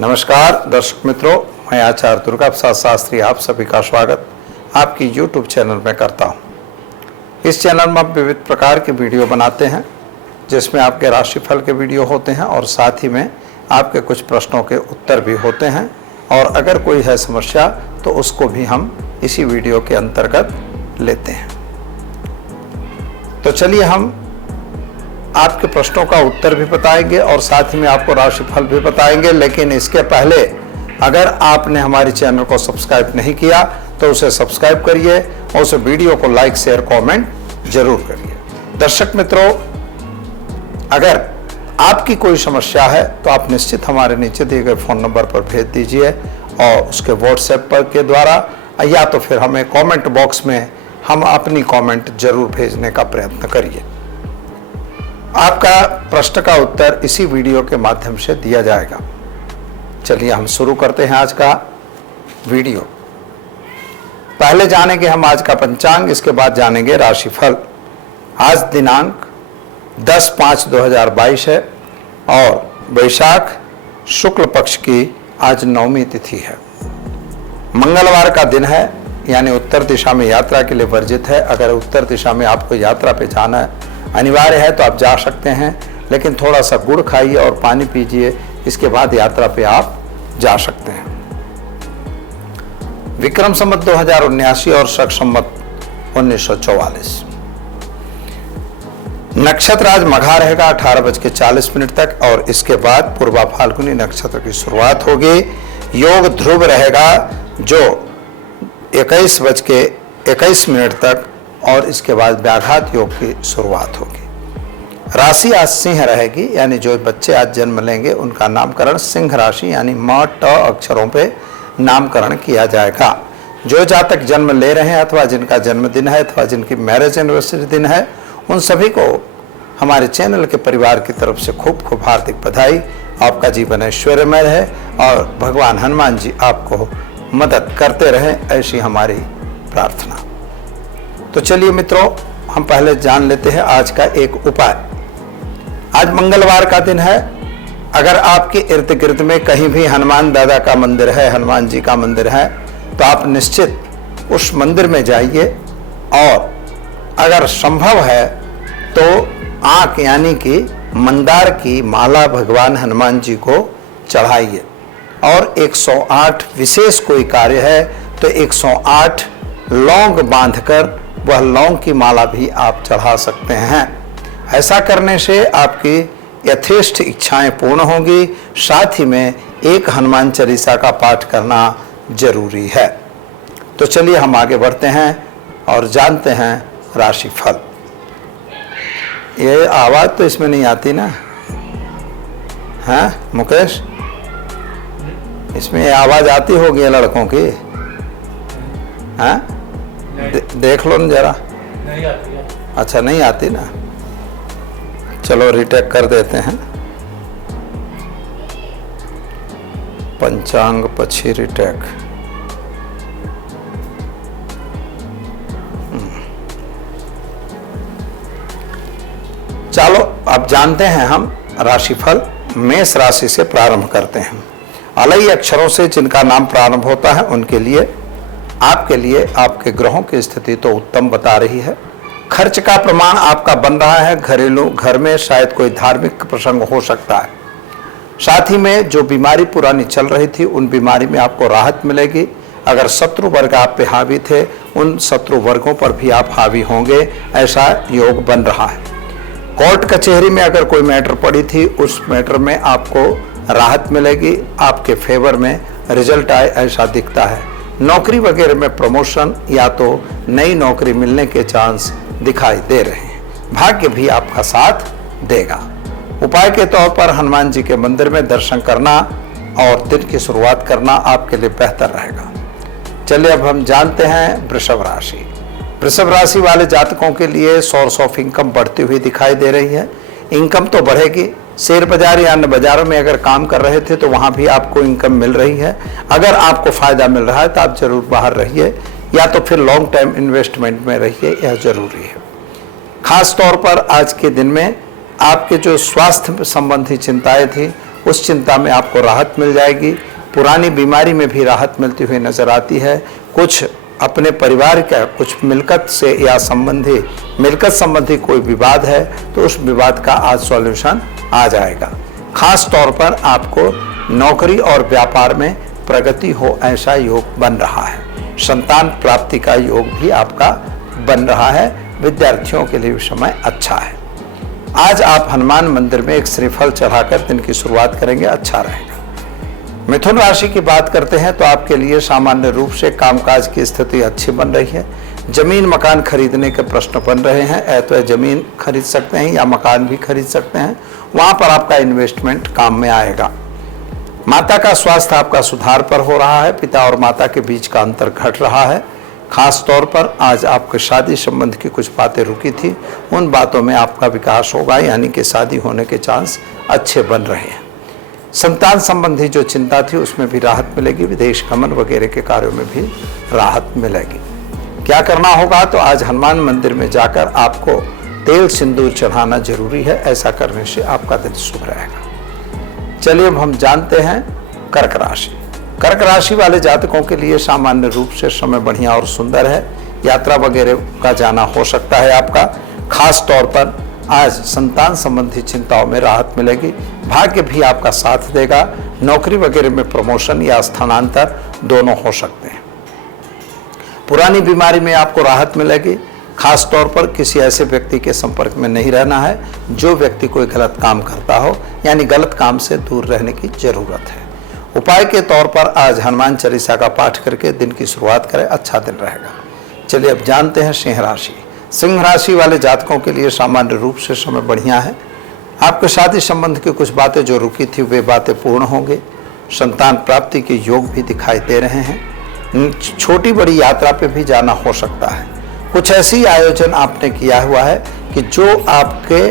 नमस्कार दर्शक मित्रों, मैं आचार्य दुर्गा प्रसाद शास्त्री आप सभी का स्वागत आपकी YouTube चैनल में करता हूं। इस चैनल में आप विविध प्रकार के वीडियो बनाते हैं जिसमें आपके राशिफल के वीडियो होते हैं और साथ ही में आपके कुछ प्रश्नों के उत्तर भी होते हैं, और अगर कोई है समस्या तो उसको भी हम इसी वीडियो के अंतर्गत लेते हैं। तो चलिए हम आपके प्रश्नों का उत्तर भी बताएंगे और साथ ही में आपको राशिफल भी बताएंगे। लेकिन इसके पहले अगर आपने हमारे चैनल को सब्सक्राइब नहीं किया तो उसे सब्सक्राइब करिए और उस वीडियो को लाइक शेयर कमेंट जरूर करिए। दर्शक मित्रों, अगर आपकी कोई समस्या है तो आप निश्चित हमारे नीचे दिए गए फ़ोन नंबर पर भेज दीजिए और उसके व्हाट्सएप पर के द्वारा, या तो फिर हमें कमेंट बॉक्स में हम अपनी कमेंट जरूर भेजने का प्रयत्न करिए। आपका प्रश्न का उत्तर इसी वीडियो के माध्यम से दिया जाएगा। चलिए हम शुरू करते हैं आज का वीडियो। पहले जानेंगे हम आज का पंचांग, इसके बाद जानेंगे राशिफल। आज दिनांक 10/5/2022 है और वैशाख शुक्ल पक्ष की आज 9वीं तिथि है। मंगलवार का दिन है, यानी उत्तर दिशा में यात्रा के लिए वर्जित है। अगर उत्तर दिशा में आपको यात्रा पे जाना है अनिवार्य है तो आप जा सकते हैं, लेकिन थोड़ा सा गुड़ खाइए और पानी पीजिए, इसके बाद यात्रा पे आप जा सकते हैं। विक्रम संवत 2079 और शक संवत 1944। नक्षत्र आज मघा रहेगा 18:40 तक और इसके बाद पूर्वा फाल्गुनी नक्षत्र की शुरुआत होगी। योग ध्रुव रहेगा जो 21:21 तक और इसके बाद व्याघात योग की शुरुआत होगी। राशि आज सिंह रहेगी, यानी जो बच्चे आज जन्म लेंगे उनका नामकरण सिंह राशि यानी म ट अक्षरों पे नामकरण किया जाएगा। जो जातक जन्म ले रहे हैं अथवा जिनका जन्मदिन है अथवा जिनकी मैरिज एनिवर्सरी दिन है, उन सभी को हमारे चैनल के परिवार की तरफ से खूब खूब हार्दिक बधाई। आपका जीवन ऐश्वर्यमय रहे और भगवान हनुमान जी आपको मदद करते रहें, ऐसी हमारी प्रार्थना। तो चलिए मित्रों, हम पहले जान लेते हैं आज का एक उपाय। आज मंगलवार का दिन है। अगर आपके इर्द गिर्द में कहीं भी हनुमान दादा का मंदिर है, हनुमान जी का मंदिर है, तो आप निश्चित उस मंदिर में जाइए और अगर संभव है तो आंख यानी कि मंदार की माला भगवान हनुमान जी को चढ़ाइए। और 108 विशेष कोई कार्य है तो 108 लौंग बांधकर वह लौंग की माला भी आप चढ़ा सकते हैं। ऐसा करने से आपकी यथेष्ट इच्छाएं पूर्ण होंगी। साथ ही में एक हनुमान चालीसा का पाठ करना जरूरी है। तो चलिए हम आगे बढ़ते हैं और जानते हैं राशिफल। ये आवाज़ तो इसमें नहीं आती ना, हैं मुकेश? इसमें ये आवाज़ आती होगी लड़कों की, हैं? देख लो ना जरा। नहीं आती है। अच्छा, नहीं आती ना, चलो रिटेक कर देते हैं। पंचांग पक्षी रिटेक। चलो अब जानते हैं हम राशिफल। मेष राशि से प्रारंभ करते हैं। अलई अक्षरों से जिनका नाम प्रारंभ होता है उनके लिए आपके लिए आपके ग्रहों की स्थिति तो उत्तम बता रही है। खर्च का प्रमाण आपका बन रहा है। घरेलू घर में शायद कोई धार्मिक प्रसंग हो सकता है। साथ ही में जो बीमारी पुरानी चल रही थी उन बीमारी में आपको राहत मिलेगी। अगर शत्रु वर्ग आप पे हावी थे, उन शत्रु वर्गों पर भी आप हावी होंगे, ऐसा योग बन रहा है। कोर्ट कचहरी में अगर कोई मैटर पड़ी थी, उस मैटर में आपको राहत मिलेगी। आपके फेवर में रिजल्ट आए, ऐसा दिखता है। नौकरी वगैरह में प्रमोशन या तो नई नौकरी मिलने के चांस दिखाई दे रहे हैं। भाग्य भी आपका साथ देगा। उपाय के तौर पर हनुमान जी के मंदिर में दर्शन करना और दिन की शुरुआत करना आपके लिए बेहतर रहेगा। चलिए अब हम जानते हैं वृषभ राशि। वृषभ राशि वाले जातकों के लिए सोर्स ऑफ इनकम बढ़ती हुई दिखाई दे रही है। इनकम तो बढ़ेगी। शेयर बाजार या अन्य बाजारों में अगर काम कर रहे थे तो वहां भी आपको इनकम मिल रही है। अगर आपको फायदा मिल रहा है तो आप जरूर बाहर रहिए या तो फिर लॉन्ग टर्म इन्वेस्टमेंट में रहिए, यह जरूरी है। खास तौर पर आज के दिन में आपके जो स्वास्थ्य संबंधी चिंताएं थी उस चिंता में आपको राहत मिल जाएगी। पुरानी बीमारी में भी राहत मिलती हुई नजर आती है। कुछ अपने परिवार का कुछ मिलकत से या मिलकत संबंधी कोई विवाद है तो उस विवाद का आज सॉल्यूशन आ जाएगा। खास तौर पर आपको नौकरी और व्यापार में प्रगति हो ऐसा योग बन रहा है। संतान प्राप्ति का योग भी आपका बन रहा है। विद्यार्थियों के लिए भी समय अच्छा है। आज आप हनुमान मंदिर में एक श्रीफल चढ़ाकर दिन की शुरुआत करेंगे, अच्छा रहेगा। मिथुन राशि की बात करते हैं तो आपके लिए सामान्य रूप से कामकाज की स्थिति अच्छी बन रही है। जमीन मकान खरीदने के प्रश्न बन रहे हैं। तो जमीन खरीद सकते हैं या मकान भी खरीद सकते हैं, वहां पर आपका इन्वेस्टमेंट काम में आएगा। माता का स्वास्थ्य आपका सुधार पर हो रहा है। पिता और माता के बीच का अंतर घट रहा है। खास तौर पर आज आपके शादी संबंध की कुछ बातें रुकी थी, उन बातों में आपका विकास होगा, यानी कि शादी होने के चांस अच्छे बन रहे हैं। संतान संबंधी जो चिंता थी उसमें भी राहत मिलेगी। विदेश गमन वगैरह के कार्यों में भी राहत मिलेगी। क्या करना होगा, तो आज हनुमान मंदिर में जाकर आपको तेल सिंदूर चढ़ाना जरूरी है। ऐसा करने से आपका दिन शुभ रहेगा। चलिए अब हम जानते हैं कर्क राशि। कर्क राशि वाले जातकों के लिए सामान्य रूप से समय बढ़िया और सुंदर है। यात्रा वगैरह का जाना हो सकता है आपका। खास तौर पर आज संतान संबंधी चिंताओं में राहत मिलेगी। भाग्य भी आपका साथ देगा। नौकरी वगैरह में प्रमोशन या स्थानांतर दोनों हो सकते हैं। पुरानी बीमारी में आपको राहत मिलेगी। खास तौर पर किसी ऐसे व्यक्ति के संपर्क में नहीं रहना है जो व्यक्ति कोई गलत काम करता हो, यानी गलत काम से दूर रहने की जरूरत है। उपाय के तौर पर आज हनुमान चालीसा का पाठ करके दिन की शुरुआत करें, अच्छा दिन रहेगा। चलिए अब जानते हैं सिंह राशि। सिंह राशि वाले जातकों के लिए सामान्य रूप से समय बढ़िया है। आपके शादी संबंध की कुछ बातें जो रुकी थी वे बातें पूर्ण होंगे। संतान प्राप्ति के योग भी दिखाई दे रहे हैं। छोटी बड़ी यात्रा पे भी जाना हो सकता है। कुछ ऐसी आयोजन आपने किया हुआ है कि जो आपके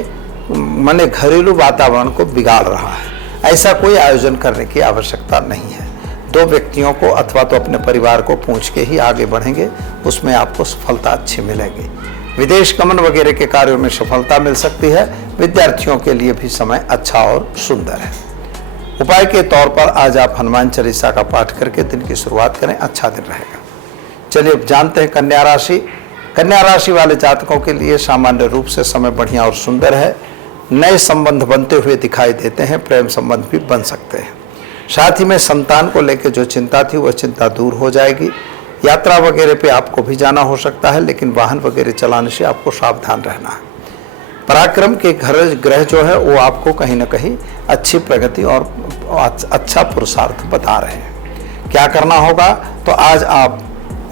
माने घरेलू वातावरण को बिगाड़ रहा है। ऐसा कोई आयोजन करने की आवश्यकता नहीं है। दो व्यक्तियों को अथवा तो अपने परिवार को पूछ के ही आगे बढ़ेंगे, उसमें आपको सफलता अच्छी मिलेगी। विदेश गमन वगैरह के कार्यों में सफलता मिल सकती है। विद्यार्थियों के लिए भी समय अच्छा और सुंदर है। उपाय के तौर पर आज आप हनुमान चालीसा का पाठ करके दिन की शुरुआत करें, अच्छा दिन रहेगा। चलिए अब जानते हैं कन्या राशि। कन्या राशि वाले जातकों के लिए सामान्य रूप से समय बढ़िया और सुंदर है। नए संबंध बनते हुए दिखाई देते हैं। प्रेम संबंध भी बन सकते हैं। साथ ही में संतान को लेकर जो चिंता थी वह चिंता दूर हो जाएगी। यात्रा वगैरह पे आपको भी जाना हो सकता है, लेकिन वाहन वगैरह चलाने से आपको सावधान रहना है। पराक्रम के ग्रह जो है वो आपको कहीं ना कहीं अच्छी प्रगति और अच्छा पुरुषार्थ बता रहे हैं। क्या करना होगा, तो आज आप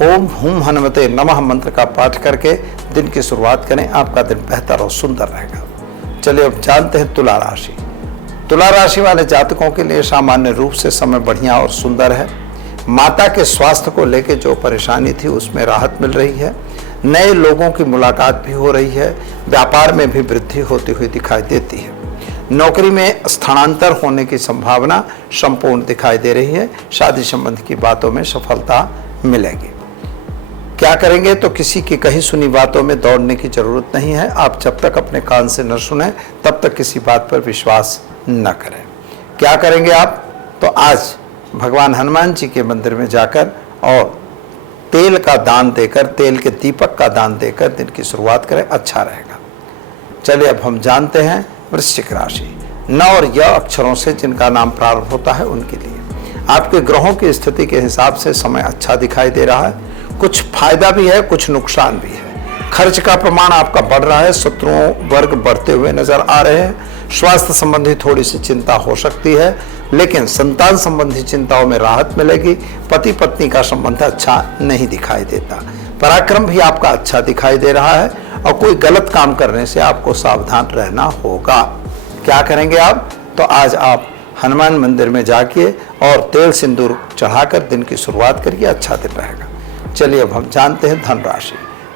ओम हुम हनुमते नमः मंत्र का पाठ करके दिन की शुरुआत करें, आपका दिन बेहतर और सुंदर रहेगा। चलिए अब जानते हैं तुला राशि। तुला राशि वाले जातकों के लिए सामान्य रूप से समय बढ़िया और सुंदर है। माता के स्वास्थ्य को लेकर जो परेशानी थी उसमें राहत मिल रही है। नए लोगों की मुलाकात भी हो रही है। व्यापार में भी वृद्धि होती हुई दिखाई देती है। नौकरी में स्थानांतर होने की संभावना संपूर्ण दिखाई दे रही है। शादी संबंध की बातों में सफलता मिलेगी। क्या करेंगे, तो किसी की कही सुनी बातों में दौड़ने की जरूरत नहीं है। आप जब तक अपने कान से न सुने तब तक किसी बात पर विश्वास न करें। क्या करेंगे आप, तो आज भगवान हनुमान जी के मंदिर में जाकर और तेल का दान देकर, तेल के दीपक का दान देकर दिन की शुरुआत करें, अच्छा रहेगा। चलिए अब हम जानते हैं वृश्चिक राशि। न और य अक्षरों से जिनका नाम प्रारंभ होता है उनके लिए आपके ग्रहों की स्थिति के हिसाब से समय अच्छा दिखाई दे रहा है। कुछ फायदा भी है, कुछ नुकसान भी है। खर्च का प्रमाण आपका बढ़ रहा है। शत्रुओं वर्ग बढ़ते हुए नजर आ रहे हैं। स्वास्थ्य संबंधी थोड़ी सी चिंता हो सकती है, लेकिन संतान संबंधी चिंताओं में राहत मिलेगी। पति पत्नी का संबंध अच्छा नहीं दिखाई देता। पराक्रम भी आपका अच्छा दिखाई दे रहा है और कोई गलत काम करने से आपको सावधान रहना होगा। क्या करेंगे आप, तो आज आप हनुमान मंदिर में जाके और तेल सिंदूर चढ़ाकर दिन की शुरुआत करिए, अच्छा दिन रहेगा। चलिए अब हम जानते हैं धन राशि।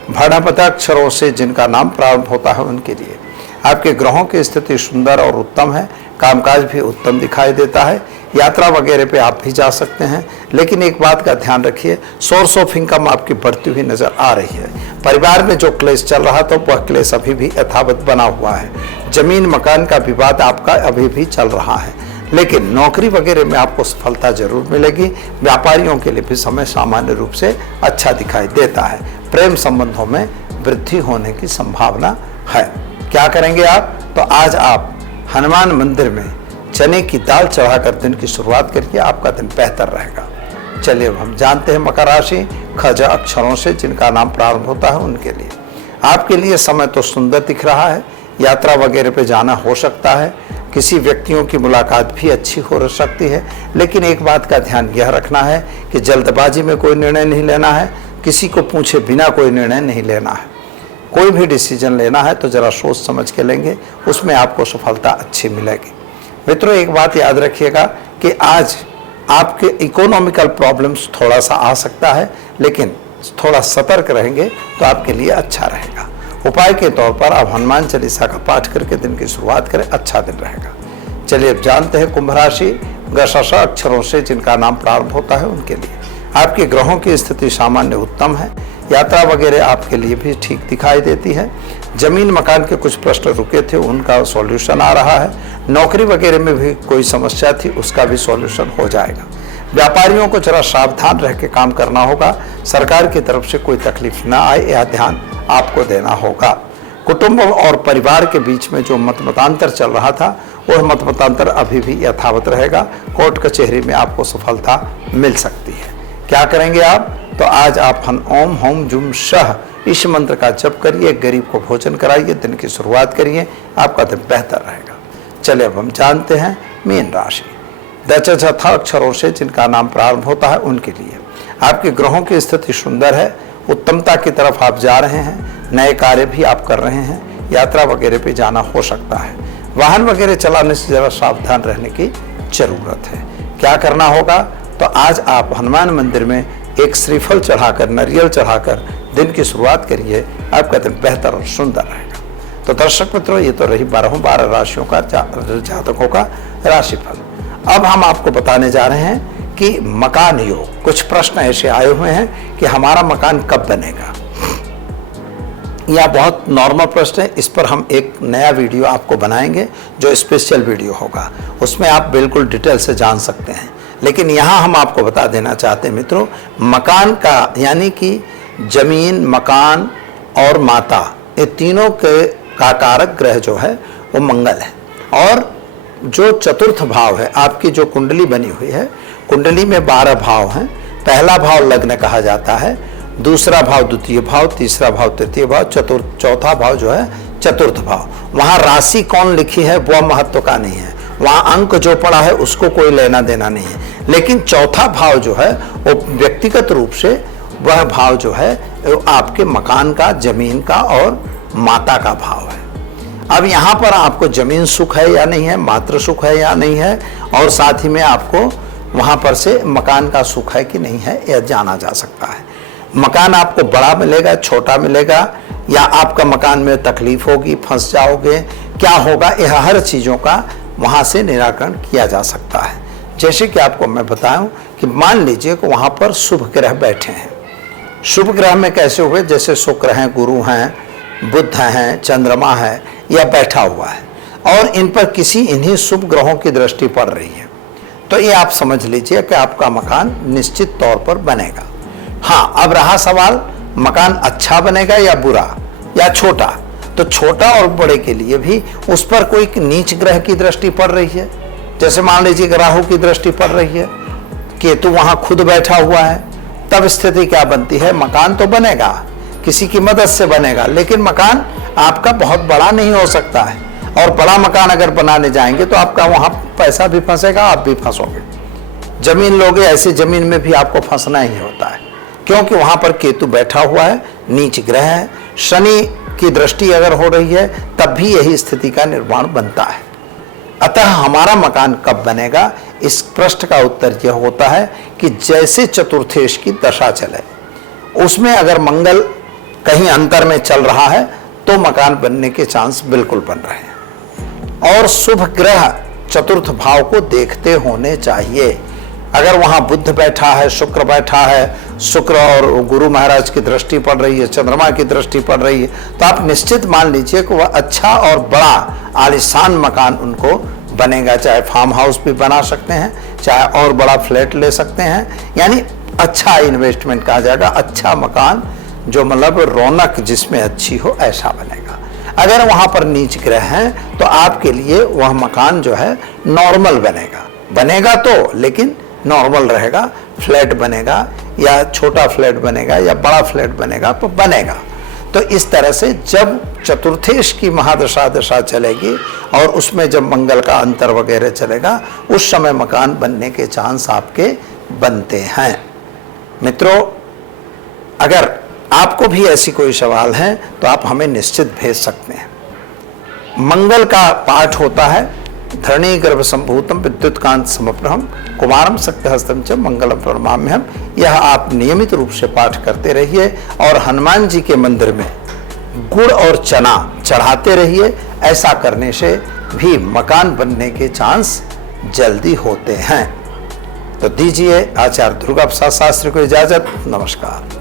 भड़पता अक्षरों से जिनका नाम प्रारंभ होता है उनके लिए आपके ग्रहों की स्थिति सुंदर और उत्तम है। कामकाज भी उत्तम दिखाई देता है। यात्रा वगैरह पे आप भी जा सकते हैं, लेकिन एक बात का ध्यान रखिए, सोर्स ऑफ इनकम आपकी बढ़ती हुई नजर आ रही है। परिवार में जो क्लेश चल रहा था वह क्लेश अभी भी यथावत बना हुआ है। जमीन मकान का विवाद आपका अभी भी चल रहा है, लेकिन नौकरी वगैरह में आपको सफलता जरूर मिलेगी। व्यापारियों के लिए भी समय सामान्य रूप से अच्छा दिखाई देता है। प्रेम संबंधों में वृद्धि होने की संभावना है। क्या करेंगे आप? तो आज आप हनुमान मंदिर में चने की दाल चढ़ाकर दिन की शुरुआत करिए, आपका दिन बेहतर रहेगा। चलिए अब हम जानते हैं मकर राशि खज अक्षरों से जिनका नाम प्रारंभ होता है उनके लिए। आपके लिए समय तो सुंदर दिख रहा है। यात्रा वगैरह पे जाना हो सकता है। किसी व्यक्तियों की मुलाकात भी अच्छी हो सकती है। लेकिन एक बात का ध्यान यह रखना है कि जल्दबाजी में कोई निर्णय नहीं लेना है। किसी को पूछे बिना कोई निर्णय नहीं लेना है। कोई भी डिसीजन लेना है तो ज़रा सोच समझ के लेंगे, उसमें आपको सफलता अच्छी मिलेगी। मित्रों, एक बात याद रखिएगा कि आज आपके इकोनॉमिकल प्रॉब्लम्स थोड़ा सा आ सकता है, लेकिन थोड़ा सतर्क रहेंगे तो आपके लिए अच्छा रहेगा। उपाय के तौर पर आप हनुमान चालीसा का पाठ करके दिन की शुरुआत करें, अच्छा दिन रहेगा। चलिए अब जानते हैं कुंभ राशि गशश अक्षरों से जिनका नाम प्रारंभ होता है उनके लिए। आपके ग्रहों की स्थिति सामान्य उत्तम है। यात्रा वगैरह आपके लिए भी ठीक दिखाई देती है। जमीन मकान के कुछ प्रश्न रुके थे, उनका सॉल्यूशन आ रहा है। नौकरी वगैरह में भी कोई समस्या थी, उसका भी सॉल्यूशन हो जाएगा। व्यापारियों को जरा सावधान रह के काम करना होगा। सरकार की तरफ से कोई तकलीफ ना आए, यह ध्यान आपको देना होगा। कुटुंब और परिवार के बीच में जो मतमतांतर चल रहा था, वह मतमतांतर अभी भी यथावत रहेगा। कोर्ट कचहरी में आपको सफलता मिल सकती है। क्या करेंगे आप? तो आज आप ओम होम जुम शह इस मंत्र का जप करिए, गरीब को भोजन कराइए, दिन की शुरुआत करिए, आपका दिन बेहतर रहेगा। चलिए अब हम जानते हैं मीन राशि दचथा अक्षरों से जिनका नाम प्रारंभ होता है उनके लिए। आपके ग्रहों की स्थिति सुंदर है। उत्तमता की तरफ आप जा रहे हैं। नए कार्य भी आप कर रहे हैं। यात्रा वगैरह पे जाना हो सकता है। वाहन वगैरह चलाने से ज़रा सावधान रहने की ज़रूरत है। क्या करना होगा? तो आज आप हनुमान मंदिर में एक श्रीफल चढ़ाकर, नारियल चढ़ाकर दिन की शुरुआत करिए, आपका दिन बेहतर और सुंदर रहेगा। तो दर्शक मित्रों, ये तो रही 12 राशियों का जातकों का राशिफल। अब हम आपको बताने जा रहे हैं कि मकान योग। कुछ प्रश्न ऐसे आए हुए हैं कि हमारा मकान कब बनेगा। यह बहुत नॉर्मल प्रश्न है। इस पर हम एक नया वीडियो आपको बनाएंगे जो स्पेशल वीडियो होगा, उसमें आप बिल्कुल डिटेल से जान सकते हैं। लेकिन यहाँ हम आपको बता देना चाहते हैं मित्रों, मकान का यानी कि जमीन, मकान और माता, ये तीनों के का कारक ग्रह जो है वो मंगल है। और जो चतुर्थ भाव है, आपकी जो कुंडली बनी हुई है, कुंडली में 12 भाव हैं। पहला भाव लग्न कहा जाता है, दूसरा भाव द्वितीय भाव, तीसरा भाव तृतीय भाव, चौथा भाव जो है चतुर्थ भाव। वहाँ राशि कौन लिखी है वह महत्व का नहीं है, वहाँ अंक जो पड़ा है उसको कोई लेना देना नहीं है। लेकिन चौथा भाव जो है वो व्यक्तिगत रूप से वह भाव जो है आपके मकान का, जमीन का और माता का भाव है। अब यहाँ पर आपको जमीन सुख है या नहीं है, मातृ सुख है या नहीं है, और साथ ही में आपको वहाँ पर से मकान का सुख है कि नहीं है, यह जाना जा सकता है। मकान आपको बड़ा मिलेगा, छोटा मिलेगा, या आपका मकान में तकलीफ होगी, फंस जाओगे, क्या होगा, यह हर चीज़ों का वहाँ से निराकरण किया जा सकता है। जैसे कि आपको मैं बताऊं कि मान लीजिए कि वहाँ पर शुभ ग्रह बैठे हैं। शुभ ग्रह में कैसे हुए? जैसे शुक्र हैं, गुरु हैं, बुध हैं, चंद्रमा है, यह बैठा हुआ है और इन पर किसी इन्हीं शुभ ग्रहों की दृष्टि पड़ रही है, तो ये आप समझ लीजिए कि आपका मकान निश्चित तौर पर बनेगा। हाँ, अब रहा सवाल मकान अच्छा बनेगा या बुरा या छोटा। तो छोटा और बड़े के लिए भी उस पर कोई नीच ग्रह की दृष्टि पड़ रही है। जैसे मान लीजिए कि राहु की दृष्टि पड़ रही है, केतु वहां खुद बैठा हुआ है, तब स्थिति क्या बनती है? मकान तो बनेगा, किसी की मदद से बनेगा, लेकिन मकान आपका बहुत बड़ा नहीं हो सकता है। और बड़ा मकान अगर बनाने जाएंगे तो आपका वहां पैसा भी फंसेगा, आप भी फंसोगे। जमीन लोगे, ऐसी जमीन में भी आपको फंसना ही होता है, क्योंकि वहां पर केतु बैठा हुआ है, नीच ग्रह है। शनि की दृष्टि अगर हो रही है तब भी यही स्थिति का निर्माण बनता है। अतः हमारा मकान कब बनेगा, इस प्रश्न का उत्तर यह होता है कि जैसे चतुर्थेश की दशा चले, उसमें अगर मंगल कहीं अंतर में चल रहा है तो मकान बनने के चांस बिल्कुल बन रहे हैं। और शुभ ग्रह चतुर्थ भाव को देखते होने चाहिए। अगर वहां बुध बैठा है, शुक्र बैठा है, शुक्र और गुरु महाराज की दृष्टि पड़ रही है, चंद्रमा की दृष्टि पड़ रही है, तो आप निश्चित मान लीजिए कि वह अच्छा और बड़ा आलीशान मकान उनको बनेगा, चाहे फार्म हाउस भी बना सकते हैं, चाहे और बड़ा फ्लैट ले सकते हैं, यानी अच्छा इन्वेस्टमेंट कहा जाएगा, अच्छा मकान जो मतलब रौनक जिसमें अच्छी हो ऐसा बनेगा। अगर वहाँ पर नीच ग्रह हैं तो आपके लिए वह मकान जो है नॉर्मल बनेगा तो, लेकिन नॉर्मल रहेगा, फ्लैट बनेगा या छोटा फ्लैट बनेगा या बड़ा फ्लैट बनेगा तो बनेगा। तो इस तरह से जब चतुर्थेश की महादशा दशा चलेगी और उसमें जब मंगल का अंतर वगैरह चलेगा, उस समय मकान बनने के चांस आपके बनते हैं। मित्रों, अगर आपको भी ऐसी कोई सवाल है तो आप हमें निश्चित भेज सकते हैं। मंगल का पाठ होता है धरणी गर्भ संभूतम विद्युत कांत समप्रभम कुमारम सत्यहस्तम च मंगलम प्रणमाम्यहम। यह आप नियमित रूप से पाठ करते रहिए और हनुमान जी के मंदिर में गुड़ और चना चढ़ाते रहिए। ऐसा करने से भी मकान बनने के चांस जल्दी होते हैं। तो दीजिए आचार्य दुर्गा प्रसाद शास्त्री को इजाजत। नमस्कार।